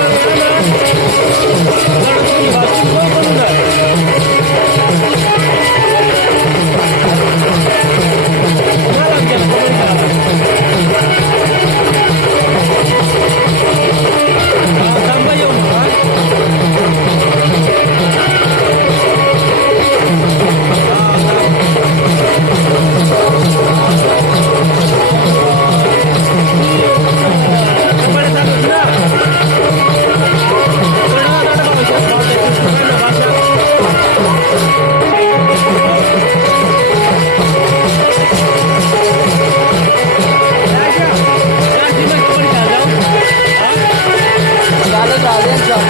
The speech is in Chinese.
Thank you. よいし。